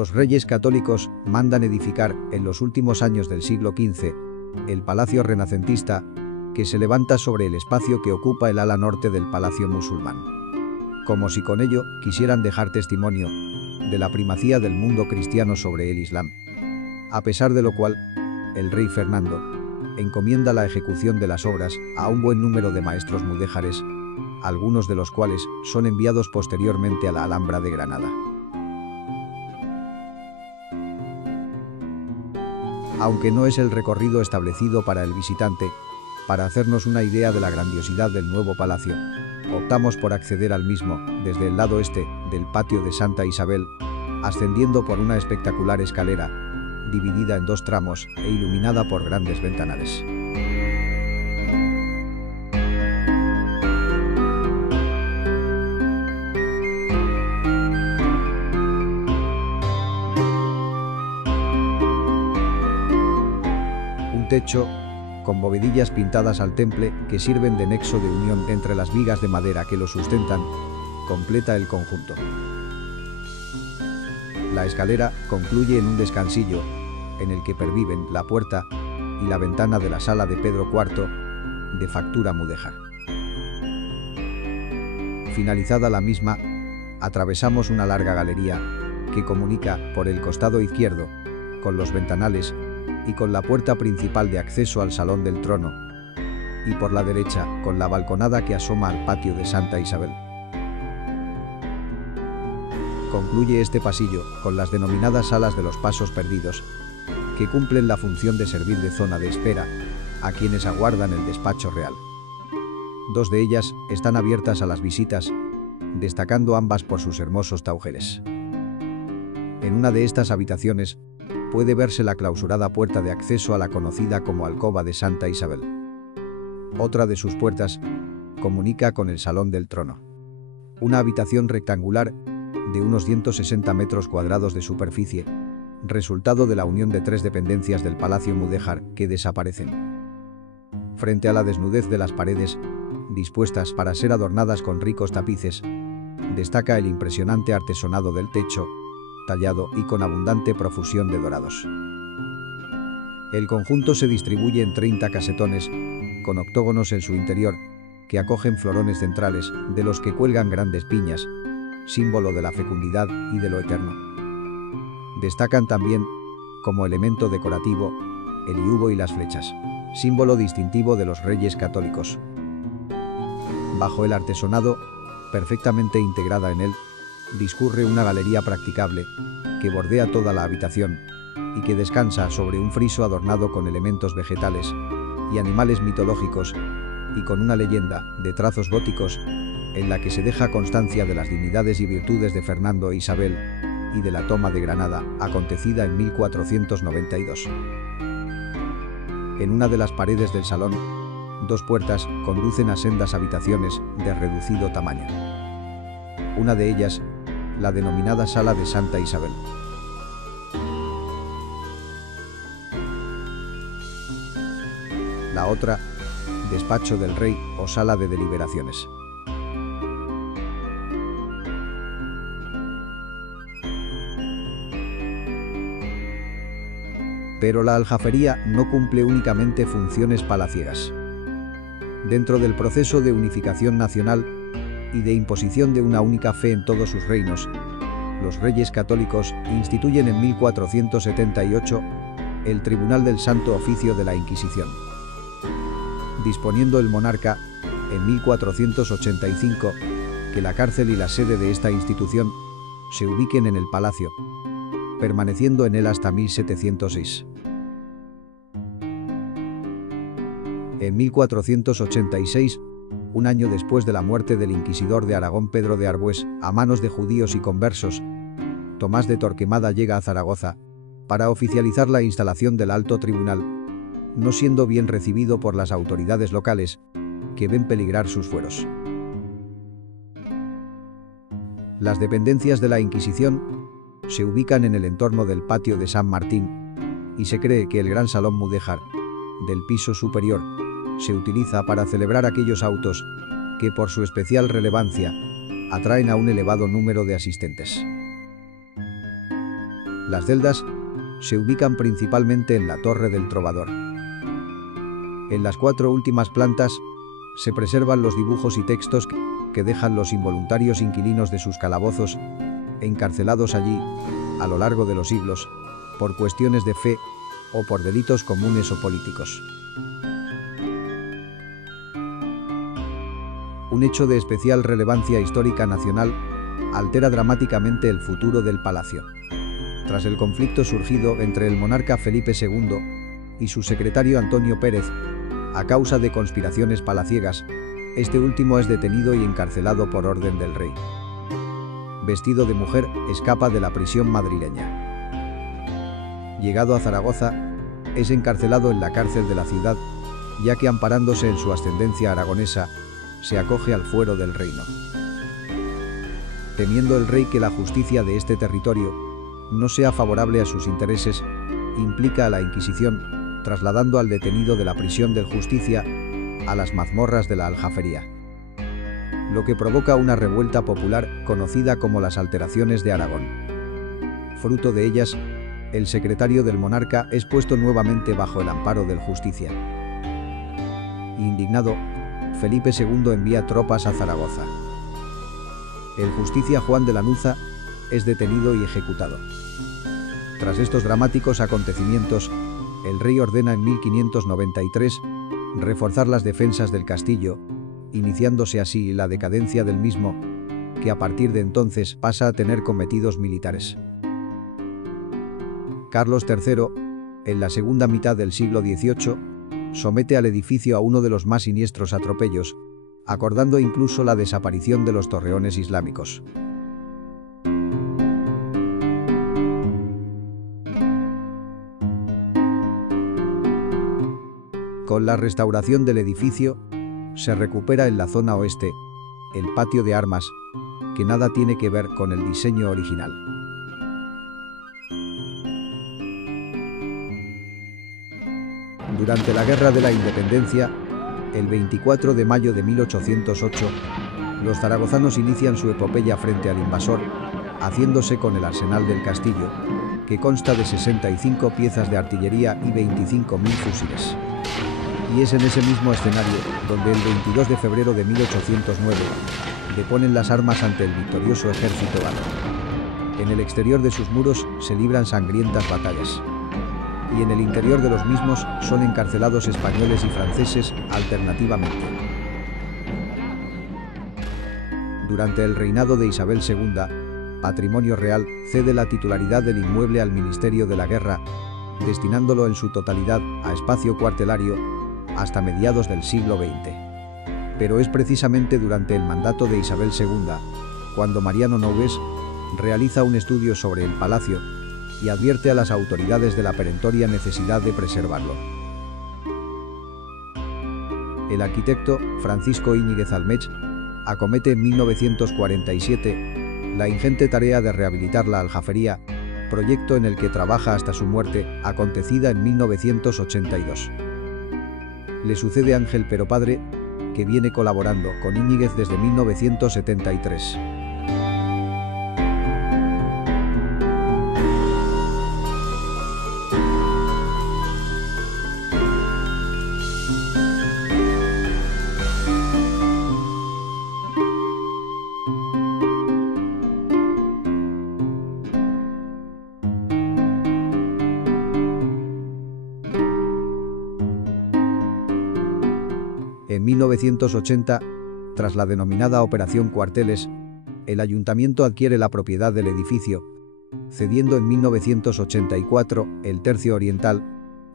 Los reyes católicos mandan edificar, en los últimos años del siglo XV, el palacio renacentista, que se levanta sobre el espacio que ocupa el ala norte del palacio musulmán. Como si con ello quisieran dejar testimonio de la primacía del mundo cristiano sobre el Islam. A pesar de lo cual, el rey Fernando encomienda la ejecución de las obras a un buen número de maestros mudéjares, algunos de los cuales son enviados posteriormente a la Alhambra de Granada. Aunque no es el recorrido establecido para el visitante, para hacernos una idea de la grandiosidad del nuevo palacio, optamos por acceder al mismo desde el lado este del patio de Santa Isabel, ascendiendo por una espectacular escalera, dividida en dos tramos e iluminada por grandes ventanales. Un techo con bovedillas pintadas al temple que sirven de nexo de unión entre las vigas de madera que lo sustentan, completa el conjunto. La escalera concluye en un descansillo, en el que perviven la puerta y la ventana de la sala de Pedro IV, de factura mudéjar. Finalizada la misma, atravesamos una larga galería que comunica por el costado izquierdo con los ventanales y con la puerta principal de acceso al Salón del Trono, y por la derecha con la balconada que asoma al patio de Santa Isabel. Concluye este pasillo con las denominadas salas de los pasos perdidos, que cumplen la función de servir de zona de espera a quienes aguardan el despacho real. Dos de ellas están abiertas a las visitas, destacando ambas por sus hermosos taujeres. En una de estas habitaciones puede verse la clausurada puerta de acceso a la conocida como alcoba de Santa Isabel. Otra de sus puertas comunica con el Salón del Trono, una habitación rectangular de unos 160 metros cuadrados de superficie, resultado de la unión de tres dependencias del Palacio Mudéjar que desaparecen. Frente a la desnudez de las paredes, dispuestas para ser adornadas con ricos tapices, destaca el impresionante artesonado del techo, tallado y con abundante profusión de dorados. El conjunto se distribuye en 30 casetones, con octógonos en su interior, que acogen florones centrales, de los que cuelgan grandes piñas, símbolo de la fecundidad y de lo eterno. Destacan también, como elemento decorativo, el iugo y las flechas, símbolo distintivo de los reyes católicos. Bajo el artesonado, perfectamente integrada en él, discurre una galería practicable, que bordea toda la habitación, y que descansa sobre un friso adornado con elementos vegetales y animales mitológicos, y con una leyenda de trazos góticos, en la que se deja constancia de las dignidades y virtudes de Fernando e Isabel, y de la toma de Granada, acontecida en 1492. En una de las paredes del salón, dos puertas conducen a sendas habitaciones de reducido tamaño. Una de ellas, la denominada Sala de Santa Isabel. La otra, Despacho del Rey o Sala de Deliberaciones. Pero la aljafería no cumple únicamente funciones palaciegas. Dentro del proceso de unificación nacional y de imposición de una única fe en todos sus reinos, los reyes católicos instituyen en 1478 el Tribunal del Santo Oficio de la Inquisición, disponiendo el monarca, en 1485, que la cárcel y la sede de esta institución se ubiquen en el palacio, permaneciendo en él hasta 1706. En 1486, un año después de la muerte del inquisidor de Aragón Pedro de Arbués a manos de judíos y conversos, Tomás de Torquemada llega a Zaragoza para oficializar la instalación del Alto Tribunal, no siendo bien recibido por las autoridades locales, que ven peligrar sus fueros. Las dependencias de la Inquisición se ubican en el entorno del patio de San Martín, y se cree que el gran salón mudéjar, del piso superior, se utiliza para celebrar aquellos autos que, por su especial relevancia, atraen a un elevado número de asistentes. Las celdas se ubican principalmente en la Torre del Trovador. En las 4 últimas plantas se preservan los dibujos y textos que dejan los involuntarios inquilinos de sus calabozos, encarcelados allí, a lo largo de los siglos, por cuestiones de fe o por delitos comunes o políticos. Un hecho de especial relevancia histórica nacional altera dramáticamente el futuro del palacio. Tras el conflicto surgido entre el monarca Felipe II y su secretario Antonio Pérez, a causa de conspiraciones palaciegas, este último es detenido y encarcelado por orden del rey. Vestido de mujer, escapa de la prisión madrileña. Llegado a Zaragoza, es encarcelado en la cárcel de la ciudad, ya que amparándose en su ascendencia aragonesa, se acoge al fuero del reino. Temiendo el rey que la justicia de este territorio no sea favorable a sus intereses, implica a la Inquisición, trasladando al detenido de la prisión del Justicia a las mazmorras de la Aljafería, lo que provoca una revuelta popular conocida como las alteraciones de Aragón. Fruto de ellas, el secretario del monarca es puesto nuevamente bajo el amparo del Justicia. Indignado, Felipe II envía tropas a Zaragoza. El Justicia Juan de Lanuza es detenido y ejecutado. Tras estos dramáticos acontecimientos, el rey ordena en 1593 reforzar las defensas del castillo, iniciándose así la decadencia del mismo, que a partir de entonces pasa a tener cometidos militares. Carlos III, en la segunda mitad del siglo XVIII, somete al edificio a uno de los más siniestros atropellos, acordando incluso la desaparición de los torreones islámicos. Con la restauración del edificio, se recupera en la zona oeste el patio de armas, que nada tiene que ver con el diseño original. Durante la Guerra de la Independencia, el 24 de mayo de 1808, los zaragozanos inician su epopeya frente al invasor, haciéndose con el arsenal del castillo, que consta de 65 piezas de artillería y 25.000 fusiles. Y es en ese mismo escenario donde el 22 de febrero de 1809 deponen las armas ante el victorioso ejército galo. En el exterior de sus muros se libran sangrientas batallas. Y en el interior de los mismos son encarcelados españoles y franceses alternativamente. Durante el reinado de Isabel II, Patrimonio Real cede la titularidad del inmueble al Ministerio de la Guerra, destinándolo en su totalidad a espacio cuartelario hasta mediados del siglo XX. Pero es precisamente durante el mandato de Isabel II cuando Mariano Nogués realiza un estudio sobre el palacio y advierte a las autoridades de la perentoria necesidad de preservarlo. El arquitecto Francisco Íñiguez Almech acomete en 1947 la ingente tarea de rehabilitar la Aljafería, proyecto en el que trabaja hasta su muerte, acontecida en 1982. Le sucede Ángel Pero Padre, que viene colaborando con Íñiguez desde 1973. En 1980, tras la denominada Operación Cuarteles, el ayuntamiento adquiere la propiedad del edificio, cediendo en 1984 el tercio oriental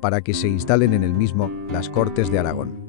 para que se instalen en el mismo las Cortes de Aragón.